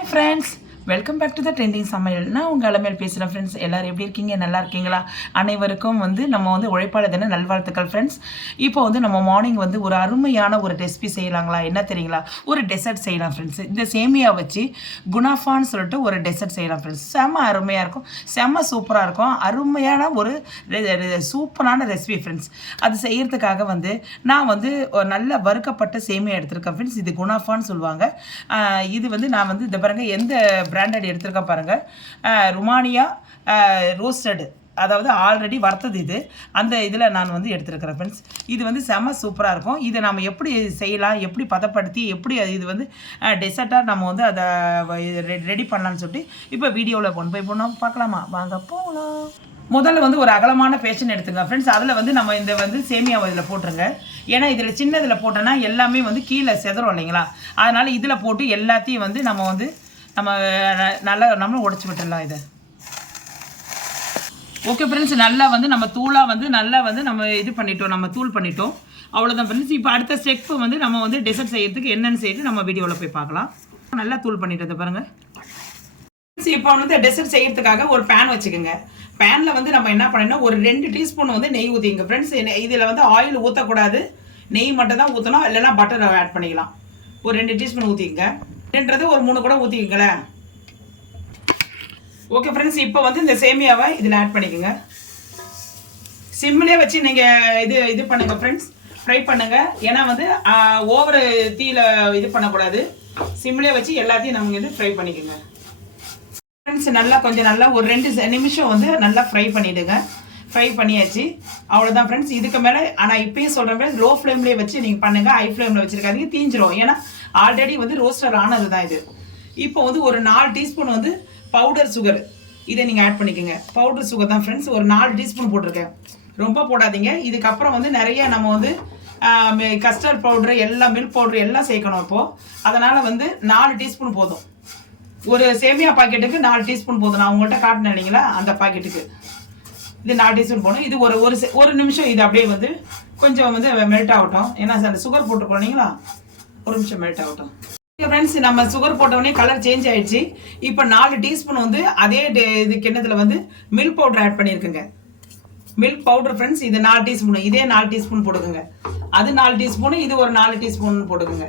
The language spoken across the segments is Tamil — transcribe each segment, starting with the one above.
Hi friends, welcome back to the trending சமையல். நான் உங்கள் அலமேல் பேசுகிறேன் ஃப்ரெண்ட்ஸ். எல்லோரும் எப்படி இருக்கீங்க? நல்லா இருக்கீங்களா? அனைவருக்கும் நம்ம உழைப்பாளர் தின நல்வாழ்த்துக்கள் ஃப்ரெண்ட்ஸ். இப்போ நம்ம மார்னிங் ஒரு அருமையான ஒரு ரெசிபி செய்யலாங்களா? என்ன தெரியுங்களா? ஒரு டெசர்ட் செய்யலாம் ஃப்ரெண்ட்ஸ். இந்த சேமியா வச்சு குனாஃபான்னு சொல்லிட்டு ஒரு டெசர்ட் செய்யலாம் ஃப்ரெண்ட்ஸ். செம்ம அருமையாக இருக்கும், செம்ம சூப்பராக இருக்கும். அருமையான ஒரு சூப்பரான ரெசிபி ஃப்ரெண்ட்ஸ். அது செய்கிறதுக்காக நான் ஒரு நல்ல வறுக்கப்பட்ட சேமியா எடுத்திருக்கேன் ஃப்ரெண்ட்ஸ். இது குனாஃபான்னு சொல்லுவாங்க. இது நான் இந்த பாருங்க எந்த பிராண்டட் எடுத்துருக்க பாருங்கள். ருமானியா ரோஸ்டடு, அதாவது ஆல்ரெடி வறுத்தது. இது அந்த இதில் நான் எடுத்துருக்கிறேன் ஃப்ரெண்ட்ஸ். இது செம சூப்பராக இருக்கும். இதை நம்ம எப்படி செய்யலாம், எப்படி பதப்படுத்தி எப்படி இது டெசர்ட்டாக நம்ம அதை ரெடி பண்ணலான்னு சொல்லிட்டு இப்போ வீடியோவில் போனோம் பார்க்கலாமா? வாங்க போகலாம். முதல்ல ஒரு அகலமான பேஷன் எடுத்துங்க ஃப்ரெண்ட்ஸ். அதில் நம்ம இந்த சேமியாவை இதில் போட்டுருங்க. ஏன்னா இதில் சின்னதில் போட்டோன்னா எல்லாமே கீழே செதறும் இல்லைங்களா? அதனால் இதில் போட்டு எல்லாத்தையும் நம்ம நல்லா உடச்சி விட்டுடலாம் இதை. ஓகே ஃப்ரெண்ட்ஸ், நல்லா நம்ம தூளாக நல்லா நம்ம இது பண்ணிட்டோம், நம்ம தூள் பண்ணிட்டோம். அவ்வளோதான் ஃப்ரெண்ட்ஸ். இப்போ அடுத்த ஸ்டெப்பு நம்ம டெசர்ட் செய்யறதுக்கு என்னென்னு செய்யிட்டு நம்ம வீடியோவில் போய் பார்க்கலாம். நல்லா தூள் பண்ணிட்டு பாருங்கள். இப்போ டெசர்ட் செய்யறதுக்காக ஒரு பேன் வச்சுக்கோங்க. பேனில் நம்ம என்ன பண்ணணும், ஒரு 2 டீஸ்பூன் நெய் ஊற்றிங்க ஃப்ரெண்ட்ஸ். இதில் ஆயில் ஊற்றக்கூடாது, நெய் மட்டும் தான் ஊற்றணும், இல்லைன்னா பட்டர் ஆட் பண்ணிக்கலாம். ஒரு 2 டீஸ்பூன் ஊற்றிங்க. என்றது ஒரு 3 கூட ஊற்றிக்கங்களேன். ஓகே ஃப்ரெண்ட்ஸ், இப்போ இந்த சேமியாவை இதில் ஆட் பண்ணிக்கோங்க. சிம்மிலே வச்சு நீங்கள் இது பண்ணுங்கள் ஃப்ரெண்ட்ஸ், ஃப்ரை பண்ணுங்கள். ஏன்னா ஓவர் தீயில் இது பண்ணக்கூடாது. சிம்மிலே வச்சு எல்லாத்தையும் நம்ம ஃப்ரை பண்ணிக்கோங்க ஃப்ரெண்ட்ஸ். கொஞ்சம் நல்லா ஒரு 2 நிமிஷம் நல்லா ஃப்ரை பண்ணிவிடுங்க. ஃப்ரை பண்ணியாச்சு, அவ்வளோதான் ஃப்ரெண்ட்ஸ். இதுக்கு மேலே ஆனால் இப்பயும் சொல்கிறேன் ஃப்ரெண்ட்ஸ், லோ ஃப்ளேம்லேயே வச்சு நீங்கள் பண்ணுங்கள். ஹை ஃப்ளேமில் வச்சுருக்காதீங்க, தீஞ்சிரும். ஏன்னா ஆல்ரெடி ரோஸ்டர் ஆனது தான் இது. இப்போ ஒரு 4 டீஸ்பூன் பவுடர் சுகர் இதை நீங்கள் ஆட் பண்ணிக்கோங்க. பவுடர் சுகர் தான் ஃப்ரெண்ட்ஸ், ஒரு 4 டீஸ்பூன் போட்டிருக்கேன். ரொம்ப போடாதீங்க. இதுக்கப்புறம் நிறைய நம்ம கஸ்டர்ட் பவுட்ரு எல்லாம், மில்க் பவுட்ரு எல்லாம் சேர்க்கணும். இப்போது அதனால் 4 டீஸ்பூன் போதும். ஒரு சேமியா பாக்கெட்டுக்கு 4 டீஸ்பூன் போதும். நான் உங்கள்கிட்ட காட்டினேன் இல்லைங்களா, அந்த பாக்கெட்டுக்கு இது 4 டீஸ்பூன் போகணும். இது ஒரு நிமிஷம் இது அப்படியே கொஞ்சம் மெல்ட் ஆகட்டும். ஏன்னா அந்த சுகர் போட்டு போனீங்களா, ஒரு நிமிஷம் மெல்ட் ஆகட்டும். ஃப்ரெண்ட்ஸ், நம்ம சுகர் போட்டவுடனே கலர் சேஞ்ச் ஆயிடுச்சு. இப்போ 4 டீஸ்பூன் அதே இது கிண்ணத்தில் மில்க் பவுடர் ஆட் பண்ணியிருக்குங்க. மில்க் பவுடர் ஃப்ரெண்ட்ஸ், இது 4 டீஸ்பூன். இதே 4 டீஸ்பூன் போட்டுக்குங்க. அது 4 டீஸ்பூன், இது ஒரு 4 டீஸ்பூன் போட்டுக்குங்க.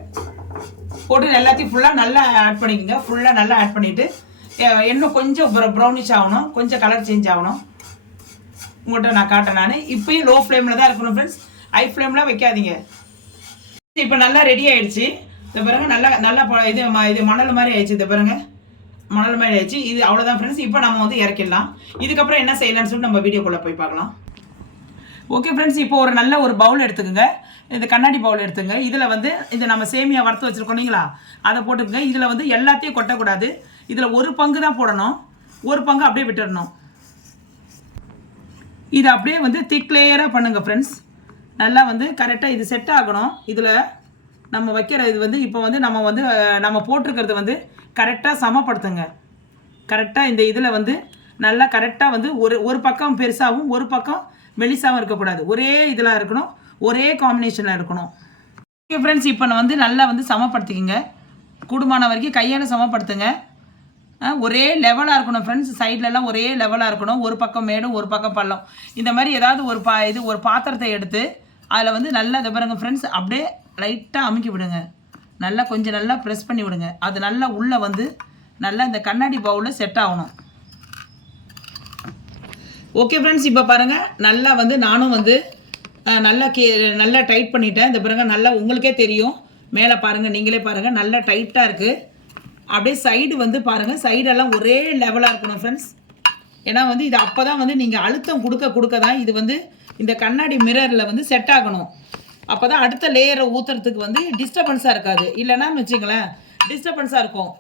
போட்டு எல்லாத்தையும் ஃபுல்லாக நல்லா ஆட் பண்ணிக்கோங்க. ஃபுல்லாக நல்லா ஆட் பண்ணிவிட்டு இன்னும் கொஞ்சம் ப்ரௌனிஷ் ஆகணும், கொஞ்சம் கலர் சேஞ்ச் ஆகணும். உங்கள்கிட்ட நான் காட்டேன். நான் இப்போயும் லோ ஃப்ளேமில் தான் இருக்கணும் ஃப்ரெண்ட்ஸ், ஹை ஃப்ளேம்லாம் வைக்காதீங்க. இப்போ நல்லா ரெடி ஆயிடுச்சு. இந்த பாருங்க, நல்லா இது மணல் மாதிரி ஆயிடுச்சு. இந்த பாருங்க, மணல் மாதிரி ஆயிடுச்சு. இது அவ்வளோதான் ஃப்ரெண்ட்ஸ். இப்போ நம்ம இறக்கிடலாம். இதுக்கப்புறம் என்ன செய்யலாம்னு சொல்லிட்டு நம்ம வீடியோக்குள்ளே போய் பார்க்கலாம். ஓகே ஃப்ரெண்ட்ஸ், இப்போ நல்ல ஒரு பவுல் எடுத்துக்கோங்க. இது கண்ணாடி பவுல் எடுத்துங்க. இதில் இது நம்ம சேமியா வறுத்து வச்சுருக்கோம் இல்லைங்களா, அதை போட்டுக்கோங்க. இதில் எல்லாத்தையும் கொட்டக்கூடாது. இதில் ஒரு பங்கு தான் போடணும், ஒரு பங்கு அப்படியே விட்டுடணும். இது அப்படியே திக் லேயராக பண்ணுங்கள் ஃப்ரெண்ட்ஸ். நல்லா கரெக்டாக இது செட் ஆகணும். இதில் நம்ம வைக்கிற இது இப்போ நம்ம போட்டிருக்கிறது கரெக்டாக சமப்படுத்துங்க. கரெக்டாக இந்த இதில் நல்லா கரெக்டாக ஒரு பக்கம் பெருசாகவும் ஒரு பக்கம் மெலிசாகவும் இருக்கக்கூடாது. ஒரே இதில் இருக்கணும், ஒரே காம்பினேஷனில் இருக்கணும். ஓகே ஃப்ரெண்ட்ஸ், இப்போ நல்லா சமப்படுத்திக்கங்க. கூடுமான வரைக்கும் கையால் சமப்படுத்துங்க. ஒரே லெவலாக இருக்கணும் ஃப்ரெண்ட்ஸ். சைட்லலாம் ஒரே லெவலாக இருக்கணும். ஒரு பக்கம் மேடும் ஒரு பக்கம் பள்ளம். இந்த மாதிரி ஏதாவது ஒரு பாத்திரத்தை எடுத்து அதில் நல்லா இதை பாருங்க ஃப்ரெண்ட்ஸ், அப்படியே லைட்டாக அமுக்கி விடுங்க. நல்லா கொஞ்சம் நல்லா ப்ரெஸ் பண்ணி விடுங்க. அது நல்லா உள்ளே நல்லா இந்த கண்ணாடி பவுலில் செட் ஆகணும். ஓகே ஃப்ரெண்ட்ஸ், இப்போ பாருங்கள், நல்லா நானும் நல்லா டைட் பண்ணிட்டேன். இந்த பாருங்க, நல்லா உங்களுக்கே தெரியும். மேலே பாருங்கள், நீங்களே பாருங்கள், நல்லா டைட்டாக இருக்குது. அப்படியே சைடு பாருங்கள், சைடெல்லாம் ஒரே லெவலாக இருக்கணும் ஃப்ரெண்ட்ஸ். ஏன்னா இது அப்போ தான் நீங்கள் அழுத்தம் கொடுக்க தான் இது இந்த கண்ணாடி மிரரில் செட் ஆகணும். அப்போ தான் அடுத்த லேயரை ஊற்றுறதுக்கு டிஸ்டர்பன்ஸாக இருக்காது. இல்லைனான்னு வச்சுங்களேன், டிஸ்டர்பன்ஸாக இருக்கும்.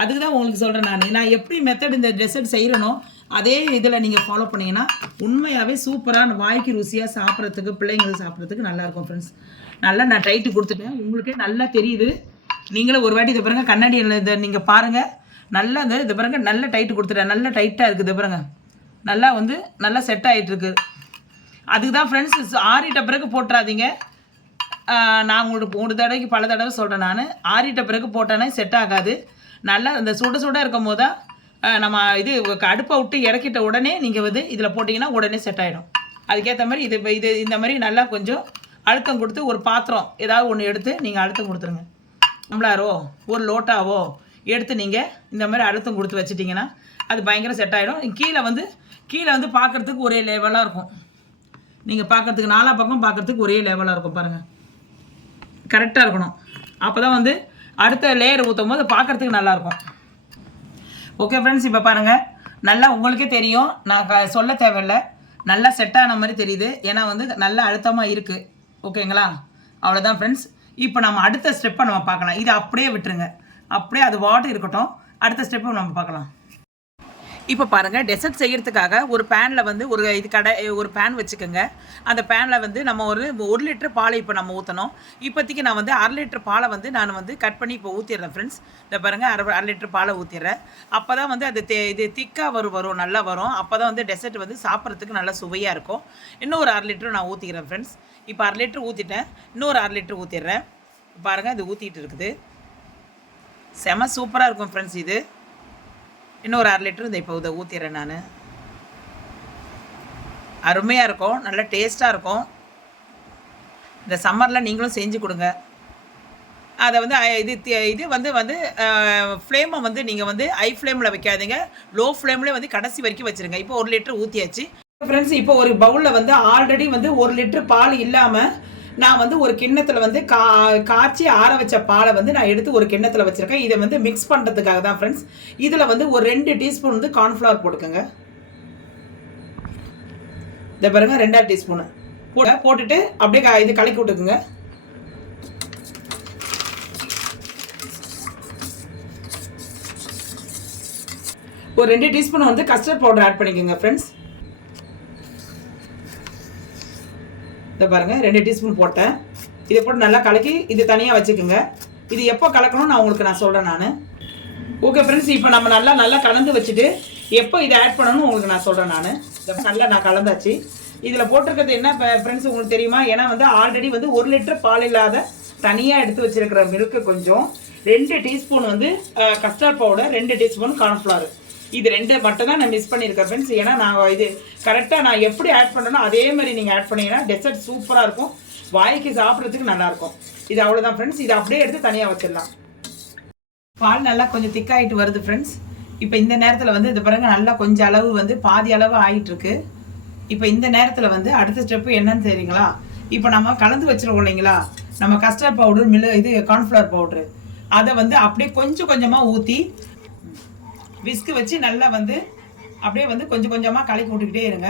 அதுக்கு தான் உங்களுக்கு சொல்கிறேன். நான் எப்படி மெத்தட் இந்த டெசர்ட் செய்கிறனோ அதே இதில் நீங்கள் ஃபாலோ பண்ணிங்கன்னா உண்மையாகவே சூப்பரான வாய்க்கு ருசியாக சாப்பிட்றதுக்கு, பிள்ளைங்களுக்கு சாப்பிட்றதுக்கு நல்லாயிருக்கும் ஃப்ரெண்ட்ஸ். நல்லா நான் டைட்டு கொடுத்துட்டேன், உங்களுக்கே நல்லா தெரியுது. நீங்களும் ஒரு வாட்டி இதை பாருங்கள், கண்ணாடியில் இதை நீங்கள் பாருங்கள். நல்லா இதை பாருங்கள், நல்லா டைட்டு கொடுத்துட்டேன். நல்லா டைட்டாக இருக்குது. இதை பாருங்கள், நல்லா நல்லா செட் ஆகிட்டுருக்கு. அதுக்கு தான் ஃப்ரெண்ட்ஸ், ஆறிட்ட பிறகு போட்டுறாதீங்க. நான் உங்களுக்கு ஒரு தடவைக்கு பல தடவை சொல்கிறேன். நான் ஆறிட்ட பிறகு போட்டேன்னா செட் ஆகாது. நல்லா அந்த சுட இருக்கும் போது தான் நம்ம இது அடுப்பை விட்டு இறக்கிட்ட உடனே நீங்கள் வந்து இதில் போட்டிங்கன்னா உடனே செட் ஆகிடும். அதுக்கேற்ற மாதிரி இது இந்த மாதிரி நல்லா கொஞ்சம் அழுத்தம் கொடுத்து ஒரு பாத்திரம் ஏதாவது ஒன்று எடுத்து நீங்கள் அழுத்தம் கொடுத்துருங்க. டம்ளாரோ ஒரு லோட்டாவோ எடுத்து நீங்கள் இந்த மாதிரி அழுத்தம் கொடுத்து வச்சிட்டிங்கன்னா அது பயங்கர செட் ஆகிடும். கீழே வந்து பார்க்குறதுக்கு ஒரே லெவலாக இருக்கும். நீங்கள் பார்க்குறதுக்கு நாலா பக்கம் பார்க்குறதுக்கு ஒரே லெவலாக இருக்கும். பாருங்கள், கரெக்டாக இருக்கணும். அப்போ தான் வந்து அடுத்த லேயர் ஊற்றும் போது பார்க்குறதுக்கு நல்லாயிருக்கும். ஓகே ஃப்ரெண்ட்ஸ், இப்போ பாருங்கள், நல்லா உங்களுக்கே தெரியும், நான் சொல்ல தேவையில்லை, நல்லா செட் ஆன மாதிரி தெரியுது. ஏன்னா வந்து நல்லா அழுத்தமாக இருக்குது. ஓகேங்களா? அவ்வளோதான் ஃப்ரெண்ட்ஸ். இப்போ நம்ம அடுத்த ஸ்டெப்பை நம்ம பார்க்கலாம். இதை அப்படியே விட்டுருங்க, அப்படியே அது வாட்டு இருக்கட்டும். அடுத்த ஸ்டெப்பை நம்ம பார்க்கலாம். இப்போ பாருங்கள், டெசர்ட் செய்கிறதுக்காக ஒரு பேனில் வந்து ஒரு பேன் வச்சுக்கோங்க. அந்த பேனில் வந்து நம்ம ஒரு லிட்டர் பாலை இப்போ நம்ம ஊற்றணும். இப்போதைக்கு நான் வந்து 1/2 லிட்டர் பாலை வந்து நான் வந்து கட் பண்ணி இப்போ ஊற்றிடுறேன் ஃப்ரெண்ட்ஸ். இதை பாருங்கள், 1/2 லிட்டர் பாலை ஊற்றிடுறேன். அப்போ தான் வந்து அது இது திக்காக வரும், நல்லா வரும். அப்போ தான் வந்து டெசர்ட் வந்து சாப்பிட்றதுக்கு நல்லா சுவையாக இருக்கும். இன்னும் ஒரு 1/2 லிட்டர் நான் ஊற்றிக்கிறேன் ஃப்ரெண்ட்ஸ். இப்போ 1/2 லிட்டர் ஊற்றிட்டேன், இன்னொரு 1/2 லிட்டர் ஊற்றிடுறேன். பாருங்கள், இது ஊற்றிட்டு இருக்குது. செம சூப்பராக இருக்கும் ஃப்ரெண்ட்ஸ். இது இன்னொரு 1/2 லிட்டர் இப்போ இதை ஊற்றிடுறேன் நான். அருமையாக இருக்கும், நல்லா டேஸ்ட்டாக இருக்கும். இந்த சம்மரில் நீங்களும் செஞ்சு கொடுங்க. அதை வந்து இது வந்து ஃப்ளேமை வந்து நீங்கள் வந்து ஹை ஃப்ளேமில் வைக்காதீங்க, லோ ஃப்ளேம்லேயே வந்து கடைசி வரைக்கும் வச்சுருங்க. இப்போ 1 லிட்டர் ஊற்றியாச்சு ஃப்ரெண்ட்ஸ். இப்போ ஒரு பவுலில் வந்து ஆல்ரெடி வந்து 1 லிட்டர் பால் இல்லாமல் நான் வந்து ஒரு கிண்ணத்தில் வந்து காய்ச்சி ஆற வச்ச பாலை வந்து நான் எடுத்து ஒரு கிண்ணத்தில் வச்சுருக்கேன். இதை வந்து மிக்ஸ் பண்ணுறதுக்காக தான் ஃப்ரெண்ட்ஸ். இதில் வந்து ஒரு 2 டீஸ்பூன் வந்து கார்ன்ஃப்ளவர் போட்டுக்கோங்க. இதை பாருங்க, 2 டீஸ்பூனு போட்டுட்டு அப்படியே இது கலக்கி விட்டுக்குங்க. ஒரு 2 டீஸ்பூன் வந்து கஸ்டர்ட் பவுடர் ஆட் பண்ணிக்கோங்க ஃப்ரெண்ட்ஸ். இதை பாருங்கள், 2 டீஸ்பூன் போட்டேன். இதை போட்டு நல்லா கலக்கி இது தனியாக வச்சுக்கோங்க. இது எப்போ கலக்கணும் நான் சொல்கிறேன் நான். ஓகே ஃப்ரெண்ட்ஸ், இப்போ நம்ம நல்லா கலந்து வச்சுட்டு எப்போ இதை ஆட் பண்ணணும் உங்களுக்கு நான் சொல்கிறேன் நான். இதை நான் கலந்தாச்சு. இதில் போட்டிருக்கிறது என்ன ஃப்ரெண்ட்ஸ் உங்களுக்கு தெரியுமா? ஏன்னா வந்து ஆல்ரெடி வந்து 1 லிட்டர் பால் இல்லாத தனியாக எடுத்து வச்சுருக்கிற மில்க்கு கொஞ்சம் 2 டீஸ்பூன் வந்து கஸ்டர்ட் பவுடர், 2 டீஸ்பூன் கார்ன்ஃப்ளவர், இது 2 மட்டும் தான் நான் மிஸ் பண்ணியிருக்கேன் ஃப்ரெண்ட்ஸ். ஏன்னா நான் இது கரெக்டாக நான் எப்படி ஆட் பண்ணுறேனோ அதே மாதிரி நீங்கள் ஆட் பண்ணிங்கன்னா டெசர்ட் சூப்பராக இருக்கும், வாய்க்கு சாப்பிட்றதுக்கு நல்லாயிருக்கும். இது அவ்வளோதான் ஃப்ரெண்ட்ஸ். இதை அப்படியே எடுத்து தனியாக வச்சிடலாம். பால் நல்லா கொஞ்சம் திக்காகிட்டு வருது ஃப்ரெண்ட்ஸ். இப்போ இந்த நேரத்தில் வந்து இது பாருங்கள், நல்லா கொஞ்சம் அளவு வந்து பாதி அளவு ஆகிட்டுருக்கு. இப்போ இந்த நேரத்தில் வந்து அடுத்த ஸ்டெப்பு என்னன்னு தெரியுங்களா? இப்போ நம்ம கலந்து வச்சுருக்கோம் இல்லைங்களா, நம்ம கஸ்டர்ட் பவுடர் இது கார்ன்ஃப்ளவர் பவுட்ரு, அதை வந்து அப்படியே கொஞ்சம் கொஞ்சமாக ஊற்றி விஸ்கு வச்சு நல்லா வந்து அப்படியே வந்து கொஞ்சம் கொஞ்சமாக கலக்கி விட்டுக்கிட்டே இருங்க.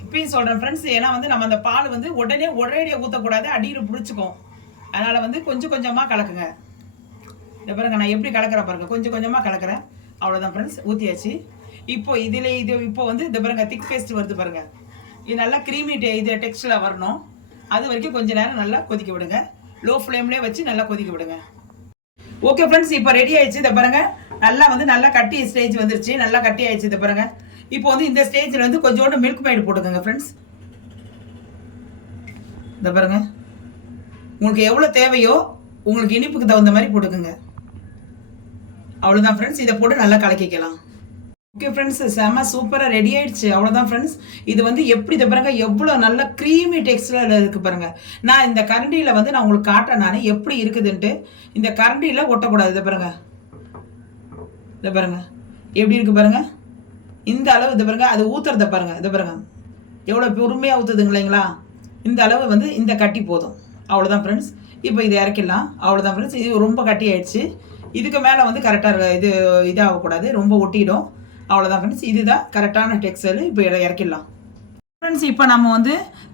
இப்பயும் சொல்கிறேன் ஃப்ரெண்ட்ஸ், ஏன்னா வந்து நம்ம அந்த பால் வந்து ஒரேடியாக ஊற்றக்கூடாது, அடியில் பிடிச்சிக்கும். அதனால் வந்து கொஞ்சம் கொஞ்சமாக கலக்குங்க. இந்த பாருங்க, நான் எப்படி கலக்கிறேன் பாருங்கள், கொஞ்சம் கொஞ்சமாக கலக்கிறேன். அவ்வளோதான் ஃப்ரெண்ட்ஸ், ஊற்றியாச்சு. இப்போ இப்போ வந்து இந்த பாருங்க திக் பேஸ்ட் வருது பாருங்கள். இது நல்லா க்ரீமி இது டெக்ஸ்டரில் வரணும். அது வரைக்கும் கொஞ்சம் நேரம் நல்லா கொதிக்க விடுங்க. லோ ஃப்ளேம்லேயே வச்சு நல்லா கொதிக்க விடுங்க. ஓகே ஃப்ரெண்ட்ஸ், இப்போ ரெடி ஆயிடுச்சு. இதை பாருங்க, நல்லா கட்டி ஸ்டேஜ் வந்துருச்சு, நல்லா கட்டி ஆயிடுச்சு. இதை பாருங்க, இப்போ வந்து இந்த ஸ்டேஜில் வந்து கொஞ்சோண்டு மில்க் மேட் போட்டுக்கோங்க ஃப்ரெண்ட்ஸ். இதை பாருங்க, உங்களுக்கு எவ்வளோ தேவையோ உங்களுக்கு இனிப்புக்கு தகுந்த மாதிரி போட்டுக்கோங்க. அவ்வளோதான் ஃப்ரெண்ட்ஸ். இதை போட்டு நல்லா கலக்கிக்கலாம். ஓகே ஃப்ரெண்ட்ஸ், செம்ம சூப்பராக ரெடி ஆயிடுச்சு. அவ்வளோதான் ஃப்ரெண்ட்ஸ். இது வந்து எப்படி இதை பாருங்க, எவ்வளோ நல்ல க்ரீமி டெக்ஸ்டரில் இருக்குது பாருங்கள். நான் இந்த கரண்டியில் வந்து நான் உங்களுக்கு காட்டுறேன் நான் எப்படி இருக்குதுன்ட்டு. இந்த கரண்டியில் ஒட்டக்கூடாது. இதை பாருங்க, இதை பாருங்க எப்படி இருக்குது பாருங்கள். இந்த அளவு இதை பாருங்க, அது ஊற்றுறத பாருங்கள். இதை பாருங்க எவ்வளோ பொறுமையாக ஊற்றுதுங்க இல்லைங்களா. இந்த அளவு வந்து இந்த கட்டி போதும். அவ்வளோதான் ஃப்ரெண்ட்ஸ். இப்போ இதை இறக்கிடலாம். அவ்வளோதான் ஃப்ரெண்ட்ஸ். இது ரொம்ப கட்டி ஆயிடுச்சு. இதுக்கு மேலே வந்து கரெக்டாக இதாகக்கூடாது, ரொம்ப ஒட்டிடும். அவ்வளோதான் ஃப்ரெண்ட்ஸ். இதுதான் கரெக்டான டெக்ஸ்டர். இப்போ இறக்கிடலாம் ஃப்ரெண்ட்ஸ். இப்போ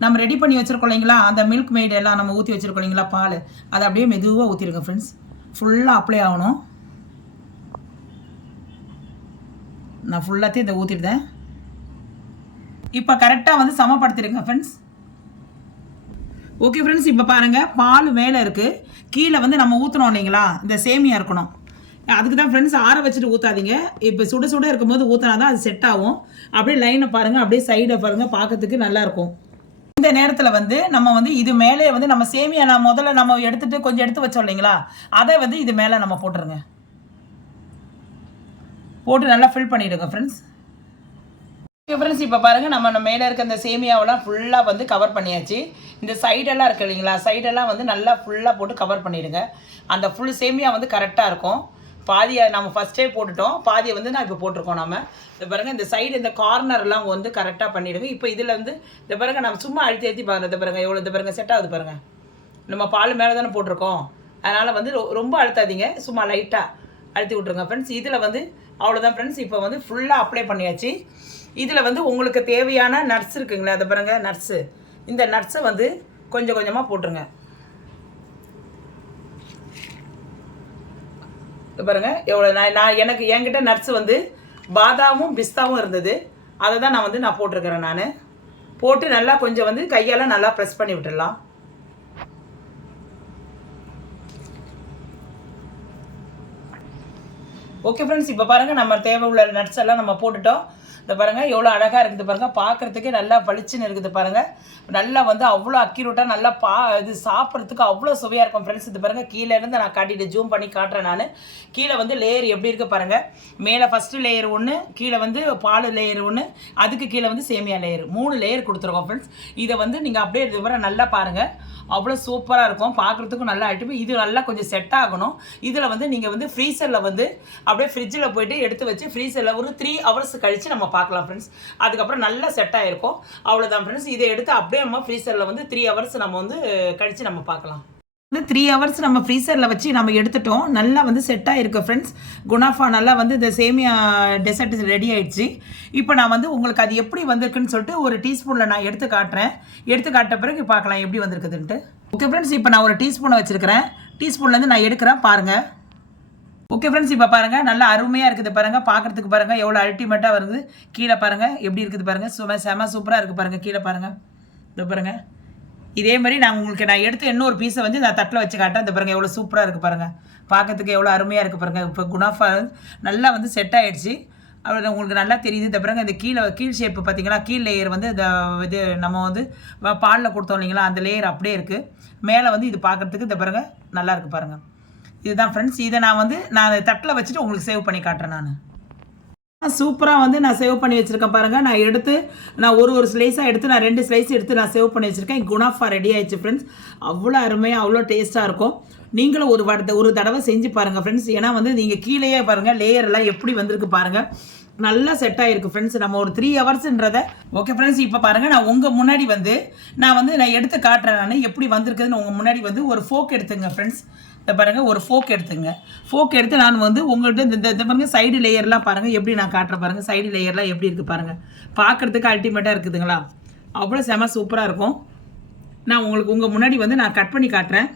நம்ம ரெடி பண்ணி வச்சுருக்கோம் இல்லைங்களா, அந்த மில்க் மெய்டு எல்லாம் நம்ம ஊற்றி வச்சுருக்கோம் இல்லைங்களா பால், அதை அப்படியே மெதுவாக ஊற்றிருங்க ஃப்ரெண்ட்ஸ். ஃபுல்லாக அப்ளை ஆகணும். நான் ஃபுல்லாத்தையும் இதை ஊற்றிடுதேன். இப்போ கரெக்டாக வந்து சமப்படுத்திடுங்க ஃப்ரெண்ட்ஸ். ஓகே ஃப்ரெண்ட்ஸ், இப்போ பாருங்கள், பால் மேலே இருக்குது, கீழே வந்து நம்ம ஊற்றணும் இல்லைங்களா, இந்த சேமியா இருக்கணும். அதுக்கு தான் ஃப்ரெண்ட்ஸ் ஆற வச்சுட்டு ஊற்றாதீங்க. இப்போ சுட இருக்கும்போது ஊற்றினா தான் அது செட் ஆகும். அப்படியே லைனை பாருங்கள், அப்படியே சைடை பாருங்கள், பார்க்கறதுக்கு நல்லாயிருக்கும். இந்த நேரத்தில் வந்து நம்ம வந்து இது மேலே வந்து நம்ம சேமியா முதல்ல நம்ம கொஞ்சம் எடுத்து வச்சோம் இல்லைங்களா, அதை வந்து இது மேலே நம்ம போட்டுருங்க. போட்டு நல்லா ஃபில் பண்ணிவிடுங்க ஃப்ரெண்ட்ஸ். ஓகே ஃப்ரெண்ட்ஸ், இப்போ பாருங்கள் நம்ம மேலே இருக்க அந்த சேமியாவெல்லாம் ஃபுல்லாக வந்து கவர் பண்ணியாச்சு. இந்த சைடெல்லாம் இருக்குது இல்லைங்களா, சைடெல்லாம் வந்து நல்லா ஃபுல்லாக போட்டு கவர் பண்ணிவிடுங்க. அந்த ஃபுல் சேமியா வந்து கரெக்டாக இருக்கும். பாதியை நம்ம ஃபஸ்ட்டே போட்டுட்டோம், பாதியை வந்து நான் இப்போ போட்டிருக்கோம். நம்ம இந்த பாருங்கள் இந்த சைடு இந்த கார்னர்லாம் வந்து கரெக்டாக பண்ணிவிடுங்க. இப்போ இதில் வந்து இந்த பாருங்கள் நம்ம சும்மா அழுத்தி பாருங்கள். இந்த பாருங்கள் எவ்வளோ, இந்த பாருங்கள் செட் ஆகுது பாருங்கள். நம்ம பால் மேலே தானே போட்டிருக்கோம், அதனால் வந்து ரொம்ப அழுத்தாதீங்க, சும்மா லைட்டாக அழுத்தி விட்ருங்க ஃப்ரெண்ட்ஸ். இதில் வந்து அவ்வளோதான் ஃப்ரெண்ட்ஸ். இப்போ வந்து ஃபுல்லாக அப்ளை பண்ணியாச்சு. இதில் வந்து உங்களுக்கு தேவையான நட்ஸ் இருக்குங்களா, அதை பாருங்கள் நட்ஸு. இந்த நட்ஸை வந்து கொஞ்சம் கொஞ்சமாக போட்டுருங்க. இது பாருங்கள் எவ்வளோ, நான் எனக்கு என்கிட்ட நட்ஸ் வந்து பாதாமும் பிஸ்தாவும் இருந்தது, அதை தான் நான் போட்டிருக்கிறேன். நான் போட்டு நல்லா கொஞ்சம் வந்து கையால் நல்லா ப்ரெஸ் பண்ணி விட்டுடலாம். ஓகே ஃப்ரெண்ட்ஸ், இப்போ பாருங்கள் நம்ம தேவை உள்ள நட்ஸ் எல்லாம் நம்ம போட்டுட்டோம். இந்த பாருங்கள் எவ்வளோ அழகாக இருக்குது பாருங்கள், பார்க்குறதுக்கே நல்லா பளிச்சுன்னு இருக்குது பாருங்கள். நல்லா வந்து அவ்வளோ அக்யூரேட்டாக நல்லா இது சாப்பிட்றதுக்கு அவ்வளோ சுவையாக இருக்கும் ஃப்ரெண்ட்ஸ். இது பாருங்கள் கீழேருந்து நான் காட்டிட்டு ஜூம் பண்ணி காட்டுறேன். நான் கீழே வந்து லேயர் எப்படி இருக்குது பாருங்கள். மேலே ஃபஸ்ட்டு லேயர் ஒன்று, கீழே வந்து பால் லேயர் ஒன்று, அதுக்கு கீழே வந்து சேமியா லேயர், 3 லேயர் கொடுத்துருக்கோம் ஃப்ரெண்ட்ஸ். இதை வந்து நீங்கள் அப்படியே இது வர நல்லா பாருங்கள், அவ்வளோ சூப்பராக இருக்கும், பார்க்குறதுக்கும் நல்லா ஆகிட்டு. இது நல்லா கொஞ்சம் செட் ஆகணும். இதில் வந்து நீங்கள் வந்து ஃப்ரீசரில் வந்து அப்படியே ஃப்ரிட்ஜில் போய்ட்டு எடுத்து வச்சு ஃப்ரீசரில் ஒரு 3 ஹவர்ஸ் கழித்து நம்ம பார்க்கலாம் ஃப்ரெண்ட்ஸ். அதுக்கப்புறம் நல்லா செட் ஆகிருக்கும். அவ்வளோதான் ஃப்ரெண்ட்ஸ். இதை எடுத்து அப்படியே நம்ம ஃப்ரீசரில் வந்து 3 ஹவர்ஸ் நம்ம வந்து கழித்து நம்ம பார்க்கலாம். வந்து 3 ஹவர்ஸ் நம்ம ஃப்ரீசரில் வச்சு நம்ம எடுத்துட்டோம். நல்லா வந்து செட் ஆகிருக்கு ஃப்ரெண்ட்ஸ். குனாஃபா நல்லா வந்து இந்த சேமியா டெசர்ட் ரெடி ஆகிடுச்சு. இப்போ நான் வந்து உங்களுக்கு அது எப்படி வந்திருக்குன்னு சொல்லிட்டு ஒரு டீஸ்பூனில் நான் எடுத்து காட்டுறேன். எடுத்து காட்ட பிறகு பார்க்கலாம் எப்படி வந்திருக்குதுன்ட்டு. ஓகே ஃப்ரெண்ட்ஸ், இப்போ நான் ஒரு டீஸ்பூனை வச்சுருக்கிறேன். டீஸ்பூன்லேருந்து நான் எடுக்கிறேன் பாருங்கள். ஓகே ஃப்ரெண்ட்ஸ், இப்போ பாருங்கள் நல்லா அருமையாக இருக்குது பாருங்கள். பார்க்குறதுக்கு பாருங்கள் எவ்வளோ அல்டிமேட்டாக வருது. கீழே பாருங்கள் எப்படி இருக்குது பாருங்கள், செம சூப்பராக இருக்குது பாருங்கள். கீழே பாருங்கள், இந்த பாருங்கள். இதே மாதிரி நான் எடுத்து இன்னொரு பீஸை வந்து நான் தட்டில் வச்சு காட்டேன். இந்த பாருங்கள் எவ்வளோ சூப்பராக இருக்குது பாருங்கள், பார்க்கறதுக்கு எவ்வளோ அருமையாக இருக்குது பாருங்கள். இப்போ குனாஃபா நல்லா வந்து செட் ஆகிடுச்சு. அவ்வளோ உங்களுக்கு நல்லா தெரியுது. இந்த பாருங்கள் இந்த கீழ் ஷேப்பு பார்த்தீங்களா, கீழ் லேயர் வந்து இந்த இது நம்ம வந்து பாலில் கொடுத்தோம் இல்லைங்களா, அந்த லேயர் அப்படியே இருக்குது. மேலே வந்து இது பார்க்குறதுக்கு இந்த பாருங்கள் நல்லா இருக்குது பாருங்கள். இதுதான் ஃப்ரெண்ட்ஸ். இதை நான் தட்டில் வச்சுட்டு உங்களுக்கு சேவ் பண்ணி காட்டுறேன். நான் சூப்பராக வந்து நான் சேவ் பண்ணி வச்சுருக்கேன் பாருங்கள். நான் எடுத்து ஒரு ஸ்லைஸாக எடுத்து நான் 2 ஸ்லைஸ் எடுத்து நான் சேவ் பண்ணி வச்சுருக்கேன். குனாஃபா ரெடி ஆகிடுச்சு ஃப்ரெண்ட்ஸ். அவ்வளோ அருமையாக அவ்வளோ டேஸ்ட்டாக இருக்கும். நீங்களும் ஒரு தடவை செஞ்சு பாருங்கள் ஃப்ரெண்ட்ஸ். ஏன்னா வந்து நீங்கள் கீழேயே பாருங்கள் லேயரெல்லாம் எப்படி வந்திருக்கு பாருங்கள், நல்லா செட் ஆகிருக்கு ஃப்ரெண்ட்ஸ். நம்ம ஒரு 3 ஹவர்ஸ்ன்றதை. ஓகே ஃப்ரெண்ட்ஸ், இப்போ பாருங்கள் நான் உங்கள் முன்னாடி வந்து நான் எடுத்து காட்டுறேன். நான் எப்படி வந்திருக்குதுன்னு உங்கள் முன்னாடி வந்து ஒரு ஃபோக் எடுத்துங்க ஃப்ரெண்ட்ஸ். இதை பாருங்கள் ஒரு ஃபோக் எடுத்துங்க. ஃபோக் எடுத்து நான் வந்து உங்கள்கிட்ட இந்த பாருங்கள் சைடு லேயர்லாம் பாருங்கள் எப்படி நான் காட்டுறேன் பாருங்கள். சைடு லேயர்லாம் எப்படி இருக்குது பாருங்கள், பார்க்குறதுக்கு அல்டிமேட்டாக இருக்குதுங்களா, அவ்வளோ செம சூப்பராக இருக்கும். நான் உங்களுக்கு உங்கள் முன்னாடி வந்து நான் கட் பண்ணி காட்டுறேன்.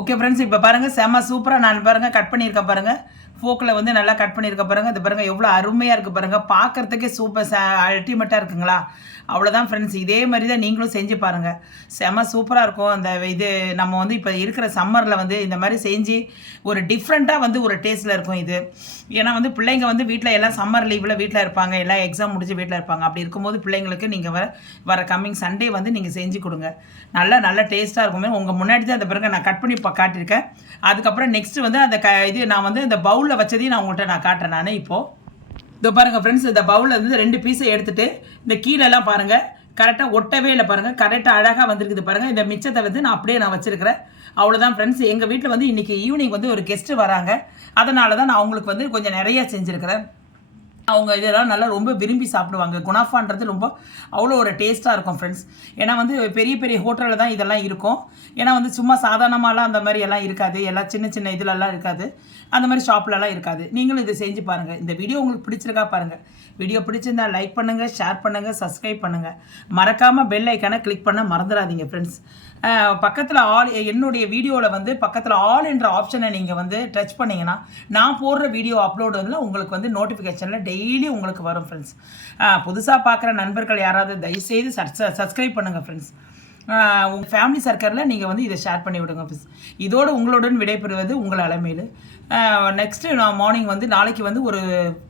ஓகே ஃப்ரெண்ட்ஸ், இப்போ பாருங்கள் செம சூப்பராக நான் பாருங்கள் கட் பண்ணியிருக்கேன் பாருங்கள். ஃபோக்கில் வந்து நல்லா கட் பண்ணியிருக்க பாருங்கள். இது பாருங்கள் எவ்வளோ அருமையாக இருக்குது பாருங்கள், பார்க்குறதுக்கே சூப்பர் அல்டிமேட்டாக இருக்குங்களா. அவ்வளோதான் ஃப்ரெண்ட்ஸ். இதே மாதிரி தான் நீங்களும் செஞ்சு பாருங்கள், செம சூப்பராக இருக்கும். அந்த இது நம்ம வந்து இப்போ இருக்கிற சம்மரில் வந்து இந்த மாதிரி செஞ்சு ஒரு டிஃப்ரெண்ட்டாக வந்து ஒரு டேஸ்ட்டில் இருக்கும் இது. ஏன்னா வந்து பிள்ளைங்க வந்து வீட்டில் எல்லாம் சம்மர் லீவில் வீட்டில் இருப்பாங்க, எல்லாம் எக்ஸாம் முடிஞ்சு வீட்டில் இருப்பாங்க. அப்படி இருக்கும்போது பிள்ளைங்களுக்கு நீங்கள் வர கம்மிங் சண்டே வந்து நீங்கள் செஞ்சு கொடுங்க. நல்ல டேஸ்ட்டாக இருக்குமே. உங்கள் முன்னாடி தான் அந்த பிறகு நான் கட் பண்ணி காட்டியிருக்கேன். அதுக்கப்புறம் நெக்ஸ்ட்டு வந்து அந்த இது நான் வந்து இந்த பவுலில் வச்சதையும் நான் உங்கள்கிட்ட நான் காட்டுறேன். நான் இப்போது இதோ பாருங்கள் ஃப்ரெண்ட்ஸ், இந்த பவுலில் வந்து 2 பீஸை எடுத்துகிட்டு இந்த கீழெல்லாம் பாருங்கள் கரெக்டாக ஒட்டவே இல்லை பாருங்கள், கரெக்டாக அழகாக வந்துருக்குது பாருங்கள். இந்த மிச்சத்தை வந்து நான் அப்படியே வச்சுருக்கிறேன். அவ்வளோதான் ஃப்ரெண்ட்ஸ். எங்கள் வீட்டில் வந்து இன்றைக்கி ஈவினிங் வந்து ஒரு கெஸ்ட்டு வராங்க, அதனால தான் நான் அவங்களுக்கு வந்து கொஞ்சம் நிறையா செஞ்சுருக்கிறேன். அவங்க இதெல்லாம் நல்லா ரொம்ப விரும்பி சாப்பிடுவாங்க. குனாஃபான்றது ரொம்ப அவ்வளோ ஒரு டேஸ்ட்டாக இருக்கும் ஃப்ரெண்ட்ஸ். ஏன்னா வந்து பெரிய ஹோட்டலில் தான் இதெல்லாம் இருக்கும். ஏன்னா வந்து சும்மா சாதாரணமாலாம் அந்த மாதிரி எல்லாம் இருக்காது, எல்லாம் சின்ன இதிலெல்லாம் இருக்காது, அந்த மாதிரி ஷாப்லலாம் இருக்காது. நீங்களும் இதை செஞ்சு பாருங்கள். இந்த வீடியோ உங்களுக்கு பிடிச்சிருக்கா பாருங்கள். வீடியோ பிடிச்சிருந்தா லைக் பண்ணுங்கள், ஷேர் பண்ணுங்கள், சப்ஸ்கிரைப் பண்ணுங்கள். மறக்காமல் பெல் ஐக்கானை கிளிக் பண்ண மறந்துடாதீங்க ஃப்ரெண்ட்ஸ். பக்கத்தில் என்னுடைய வீடியோவில் வந்து பக்கத்தில் ஆல் என்ற ஆப்ஷனை நீங்கள் வந்து டச் பண்ணிங்கன்னா நான் போடுற வீடியோ அப்லோடு வந்து உங்களுக்கு வந்து நோட்டிஃபிகேஷனில் டெய்லி உங்களுக்கு வரும் ஃப்ரெண்ட்ஸ். புதுசாக பார்க்குற நண்பர்கள் யாராவது தயவுசெய்து சப்ஸ்கிரைப் பண்ணுங்கள் ஃப்ரெண்ட்ஸ். உங்கள் ஃபேமிலி சர்க்கிளில் நீங்கள் வந்து இதை ஷேர் பண்ணி விடுங்க ஃப்ரெண்ட்ஸ். இதோடு உங்களுடன் விடைபெறுவது உங்கள் அலமேலு. நெக்ஸ்ட்டு நான் மார்னிங் வந்து நாளைக்கு வந்து ஒரு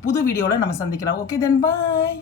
புது வீடியோவில் நம்ம சந்திக்கலாம். ஓகே தென் பாய்.